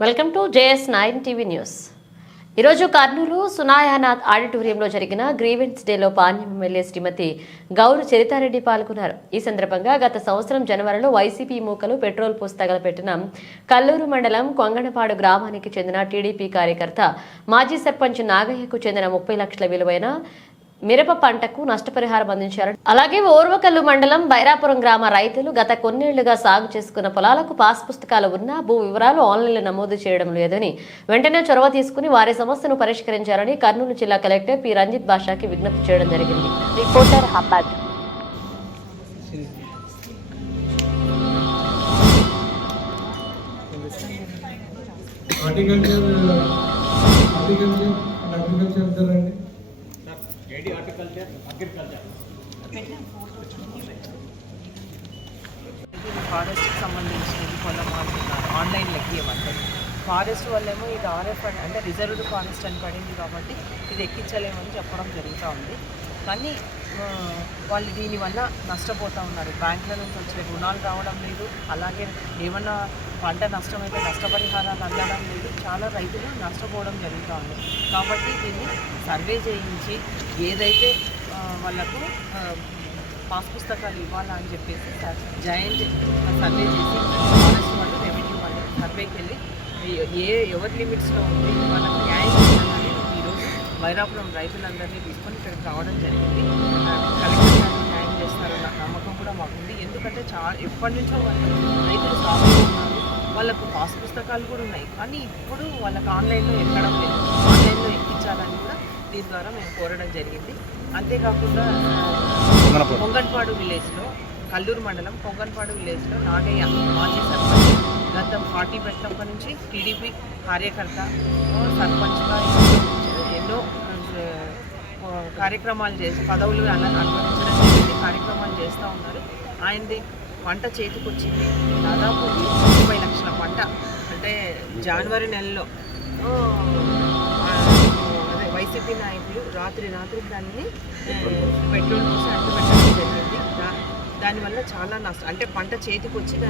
Welcome to JS nine TV news. ఈరోజు కర్నూలు సునాయానాథ్ ఆడిటోరియంలో జరిగిన గ్రీవెన్స్ డేలో పాణ్యం ఎమ్మెల్యే శ్రీమతి గౌరు చరితారెడ్డి పాల్గొన్నారు. ఈ సందర్భంగా గత సంవత్సరం జనవరిలో వైసీపీ మూకలు పెట్రోల్ పోసి తగలపెట్టిన కల్లూరు మండలం కొంగనపాడు గ్రామానికి చెందిన టీడీపీ కార్యకర్త మాజీ సర్పంచ్ నాగయ్యకు చెందిన ముప్పై లక్షల విలువైన మిరప పంటకు నష్టపరిహారం అందించారు. అలాగే ఓర్వకల్లు మండలం బైరాపురం గ్రామ రైతులు గత కొన్నేళ్ళుగా సాగు చేసుకున్న పొలాలకు పాస్ పుస్తకాలు ఉన్నా భూ వివరాలు ఆన్లైన్లో నమోదు చేయడం లేదని వెంటనే చొరవ తీసుకుని వారి సమస్యను పరిష్కరించాలని కర్నూలు జిల్లా కలెక్టర్ పి. రంజిత్ బాషాకి విజ్ఞప్తి చేయడం జరిగింది. Reporter Hammad horticulture horticulture and agriculture ఇద్దరండి ఇది ఫారెస్ట్కి సంబంధించినది పొలం అంటున్నారు ఆన్లైన్ లెక్కియమంటే ఫారెస్ట్ వల్లేమో ఇది ఆర్ఎఫ్ అని అంటే రిజర్వ్డ్ ఫారెస్ట్ అని పడింది కాబట్టి ఇది ఎక్కించలేమని చెప్పడం జరుగుతూ ఉంది. కానీ వాళ్ళు దీనివల్ల నష్టపోతూ ఉన్నారు. బ్యాంకుల నుంచి వచ్చే రుణాలు రావడం లేదు. అలాగే ఏమన్నా పంట నష్టమైతే నష్టపరిహారాలు అందడం లేదు. చాలా రైతులు నష్టపోవడం జరుగుతూ ఉంది. కాబట్టి దీన్ని సర్వే చేయించి ఏదైతే వాళ్ళకు పాస్ పుస్తకాలు ఇవ్వాలా అని చెప్పేసి జాయింట్ సర్వే చేసి ఫారెస్ట్ వాళ్ళు రెవెన్యూ వాళ్ళు సర్వేకి వెళ్ళి ఏ- ఎవరి లిమిట్స్లో ఉంది వాళ్ళకి న్యాయం చేయాలి వైరాపురం రైతులందరినీ తీసుకొని ఇక్కడికి రావడం జరిగింది. కలెక్టర్ న్యాయం చేస్తారన్న నమ్మకం కూడా మాకుంది. ఎందుకంటే చాలా ఎప్పటి నుంచో వాళ్ళు రైతులు సాగుతూ ఉన్నారు వాళ్ళకు పాస్ పుస్తకాలు కూడా ఉన్నాయి. కానీ ఇప్పుడు వాళ్ళకి ఆన్లైన్లో ఎక్కడం లేదు. ఆన్లైన్లో ఎక్కించాలని కూడా దీని ద్వారా మేము కోరడం జరిగింది. అంతేకాకుండా పొంగన్పాడు. విలేజ్లో కల్లూరు మండలం పొంగన్పాడు విలేజ్లో నాగయ్య మాజీ సర్పంచ్ గత పార్టీ పెట్టినప్పటి నుంచి టీడీపీ కార్యకర్త సర్పంచ్గా ఎన్నో- కార్యక్రమాలు చేసి పదవులు అల- అనుభవించడం జరిగింది. కార్యక్రమాలు చేస్తూ ఉన్నారు. ఆయనది పంట చేతికొచ్చింది. దాదాపు ముప్పై లక్షల పంట. అంటే జనవరి నెలలో. అదే వైసీపీ నాయకులు రాత్రి రాత్రి దాన్ని పెట్రోల్ పోసి అడ్డు పెట్టడం జరిగింది. దానివల్ల చాలా నష్టం అంటే పంట చేతికొచ్చి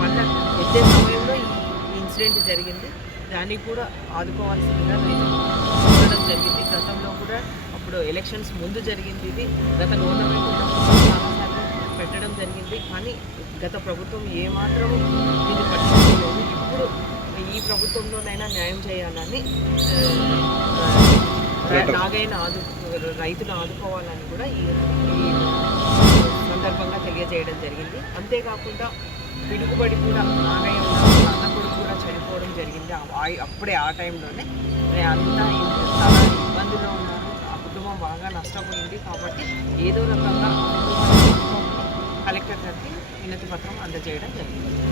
పంట ఎత్తే సమయంలో ఈ ఇన్సిడెంట్ జరిగింది. దాన్ని కూడా ఆదుకోవాల్సిందిగా నేను కోరడం జరిగింది. గతంలో కూడా అప్పుడు ఎలక్షన్స్ ముందు జరిగింది ఇది. గత గవర్నమెంట్ పెట్టడం జరిగింది. కానీ గత ప్రభుత్వం ఏమాత్రం ఇది పట్టించుకోలేదు. ఇప్పుడు ఈ ప్రభుత్వంలోనైనా న్యాయం చేయాలని నాగైన ఆదు రైతులు ఆదుకోవాలని కూడా ఈ సందర్భంగా తెలియజేయడం జరిగింది. అంతేకాకుండా పిడుగుబడి కూడా నాగయ్య అన్న కొడుకు కూడా చనిపోవడం జరిగింది. ఆ- అప్పుడే ఆ టైంలోనే మరి అంతా చాలా ఇబ్బందుల్లో ఉన్నారు. ఆ కుటుంబం బాగా నష్టపోయింది కాబట్టి ఏదో రకంగా కలెక్టర్ గారికి వినతి పత్రం అందజేయడం జరిగింది.